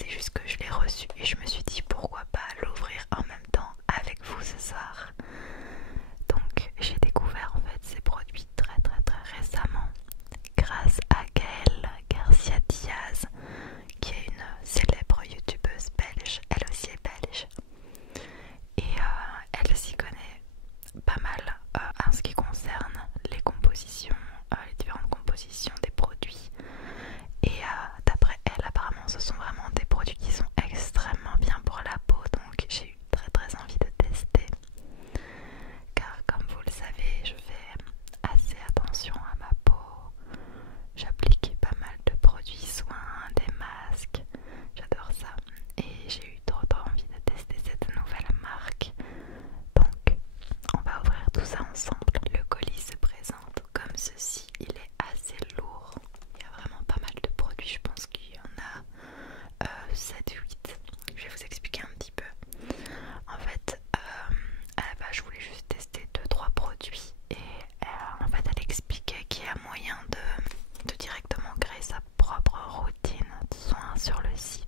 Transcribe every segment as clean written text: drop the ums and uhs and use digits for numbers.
c'est juste que je l'ai reçu et je me suis dit pourquoi pas l'ouvrir en même temps avec vous ce soir. Donc j'ai découvert en fait ces produits très récemment grâce à Gaëlle Garcia Diaz, qui est une célèbre youtubeuse belge, elle aussi est belge, et elle s'y connaît pas mal en ce qui concerne les compositions, les différentes compositions des produits. Et d'après elle, apparemment, ce sont vraiment des produits qui sont extrêmement bien pour la peau, donc j'ai eu très envie de tester. Car comme vous le savez, je fais assez attention à ma peau. J'applique pas mal de produits soins, des masques, j'adore ça. Et j'ai eu trop envie de tester cette nouvelle marque. Donc on va ouvrir tout ça ensemble. Le colis se présente comme ceci, il est assez lourd. Il y a vraiment pas mal de produits, je pense qu'il y en a 7-8. Je vais vous expliquer un petit peu. En fait, à la base je voulais juste tester 2-3 produits et en fait elle expliquait qu'il y a moyen de directement créer sa propre routine de soins sur le site.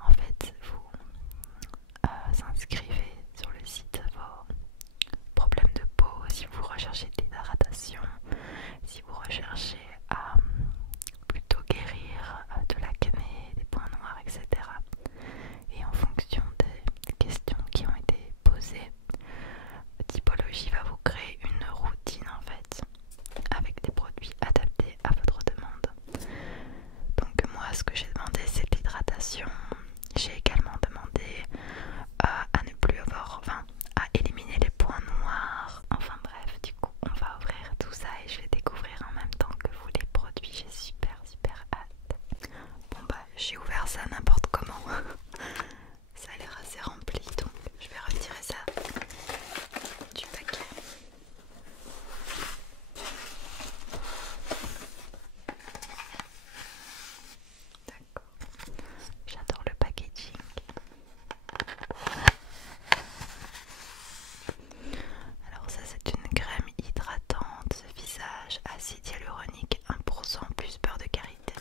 En fait, vous s'inscrivez sur le site vos problèmes de peau, si vous recherchez de l'hydratation, si vous recherchez à plutôt guérir de l'acné, des points noirs, etc. Et en fonction des questions qui ont été posées, Typologie va vous créer une routine en fait, avec des produits adaptés à votre demande. Donc moi ce que j'ai demandé c'est de l'hydratation. J'ai également demandé à ne plus avoir, enfin à éliminer les points noirs. Enfin bref, du coup on va ouvrir tout ça et je vais découvrir en même temps que vous les produits. J'ai super hâte. Bon bah j'ai ouvert ça n'importe comment. Ça a l'air assez rempli, donc je vais retirer ça du paquet. D'accord. J'adore le packaging. Alors ça c'est une crème hydratante visage, acide hyaluronique 1% plus beurre de karité.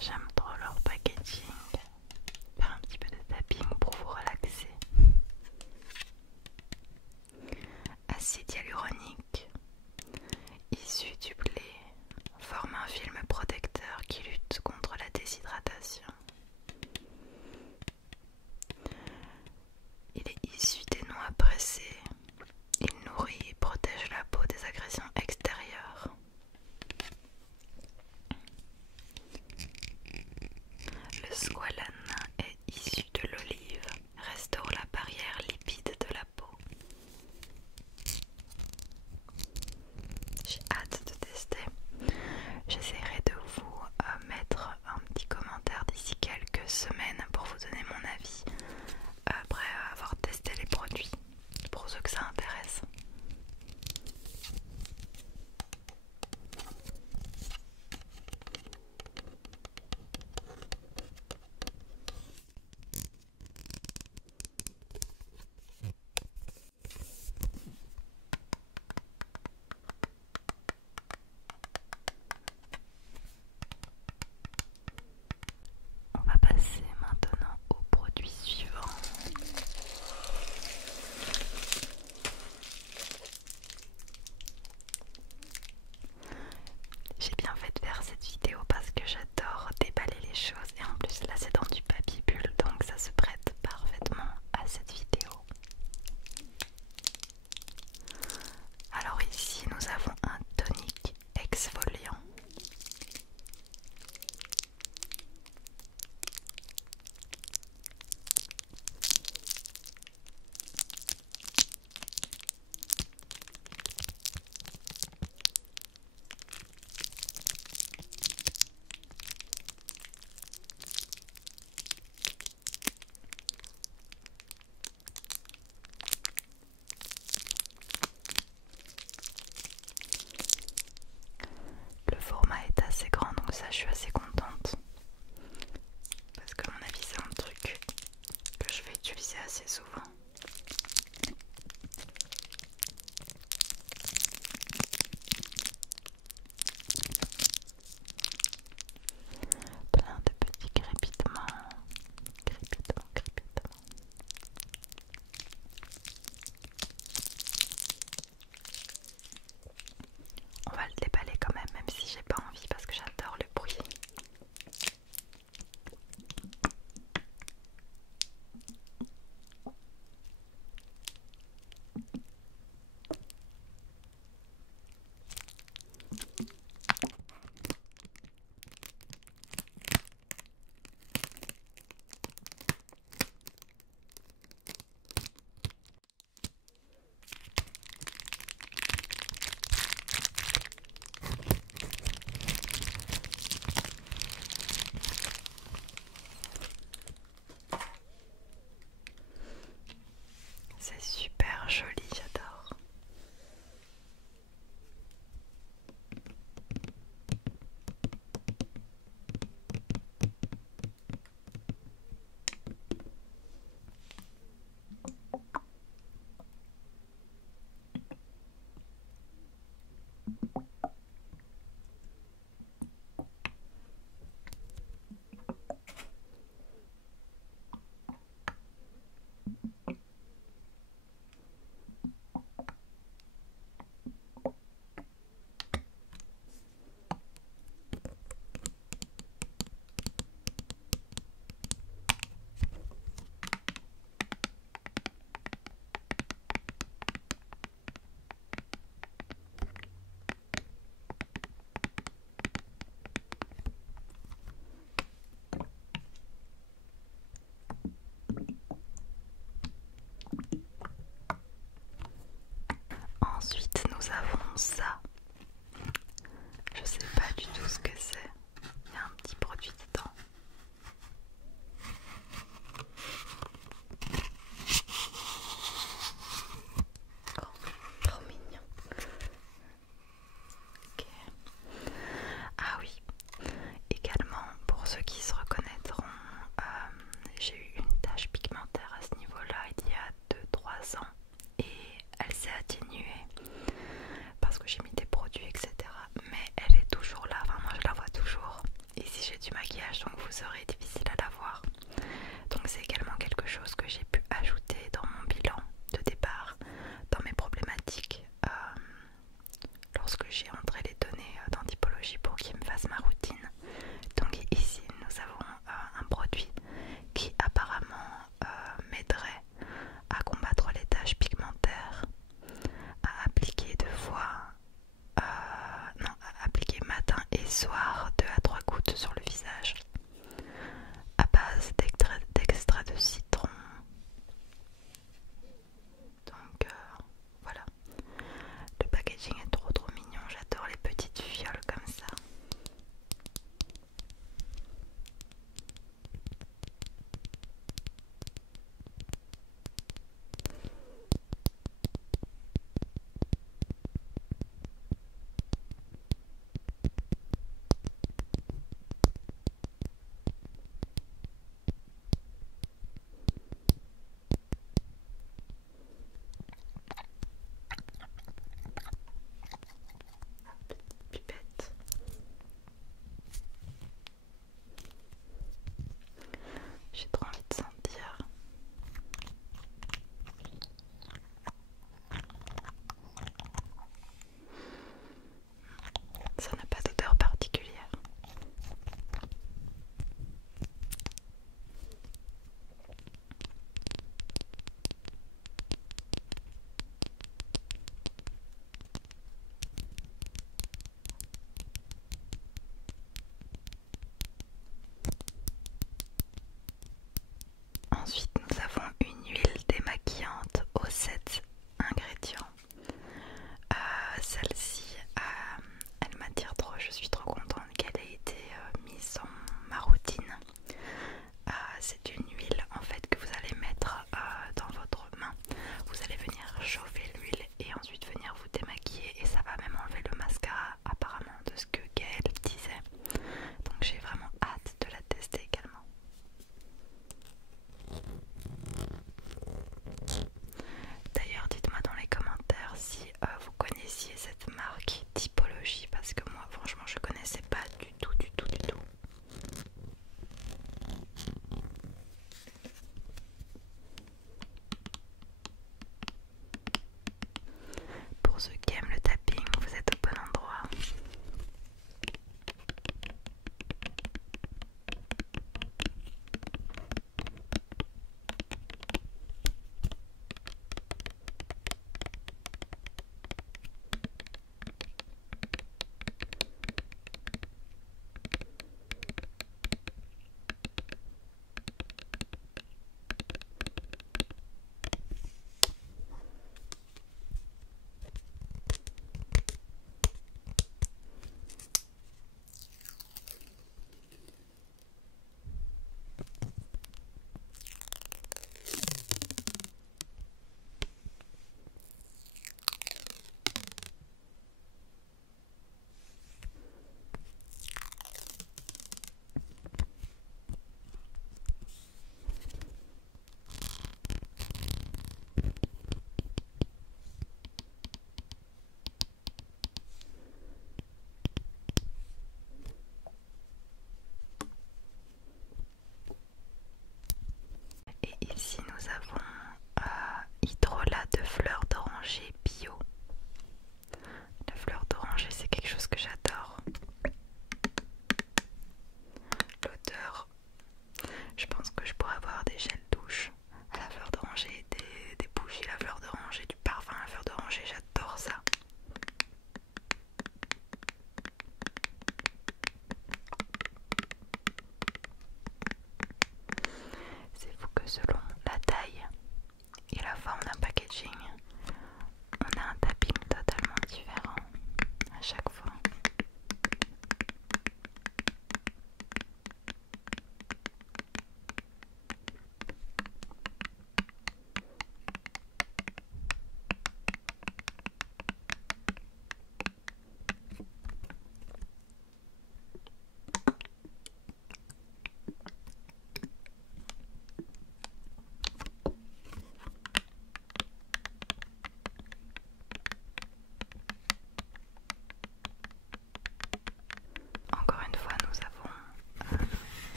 J'aime trop leur packaging. Faire un petit peu de tapping pour vous relaxer. Acide hyaluronique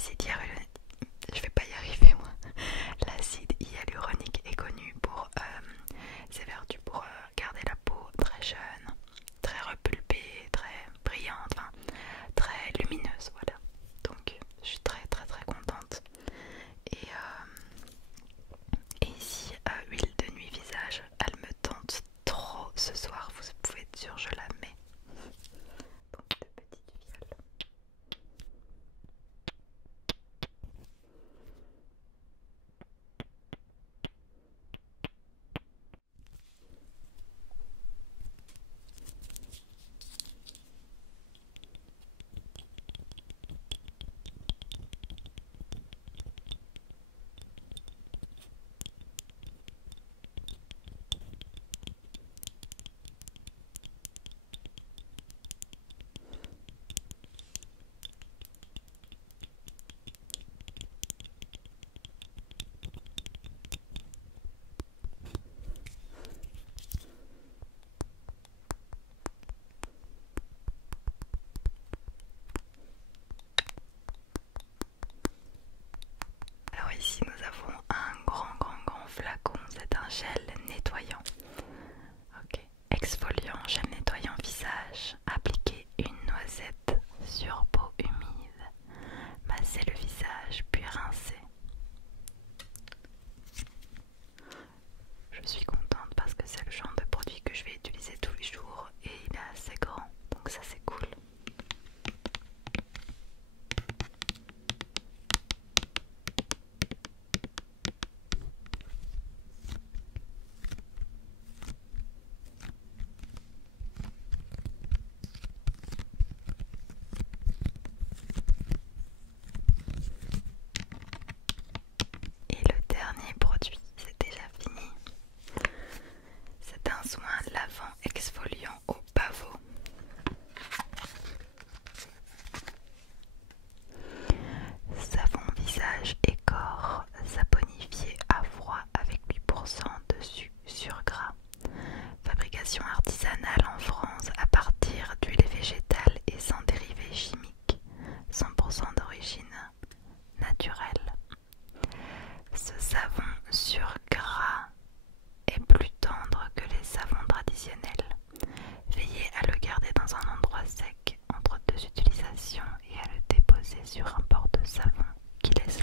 l'acide hyaluronique, je vais pas y arriver moi. L'acide hyaluronique est connu pour ses vertus pour garder la peau très jeune, très repulpée, très brillante, enfin, très lumineuse, voilà. Donc je suis très très très contente. Et ici, huile de nuit visage, elle me tente trop ce soir, vous pouvez être sûr, je la mets. Donc de petites fioles. Alors ici nous avons un grand flacon, c'est un gel nettoyant. Ok. Exfoliant, gel nettoyant visage. Appliquez une noisette sur peau humide. Massez le visage puis rincez. Je suis contente parce que c'est le genre de produit que je vais utiliser tous les jours et il est assez grand, donc ça c'est cool. Et le dernier produit, c'est déjà fini. C'est un soin lavant exfoliant au pavot. Savon visage et corps saponifié à froid avec 8% de sucre sur gras. Fabrication artisanale en France à partir d'huile végétale et sans dérivés chimiques. 100% d'origine naturelle. Ce savon sur gras est plus tendre que les savons traditionnels. Veillez à le garder dans un endroit sec entre deux utilisations et à le déposer sur un bord de savon qui laisse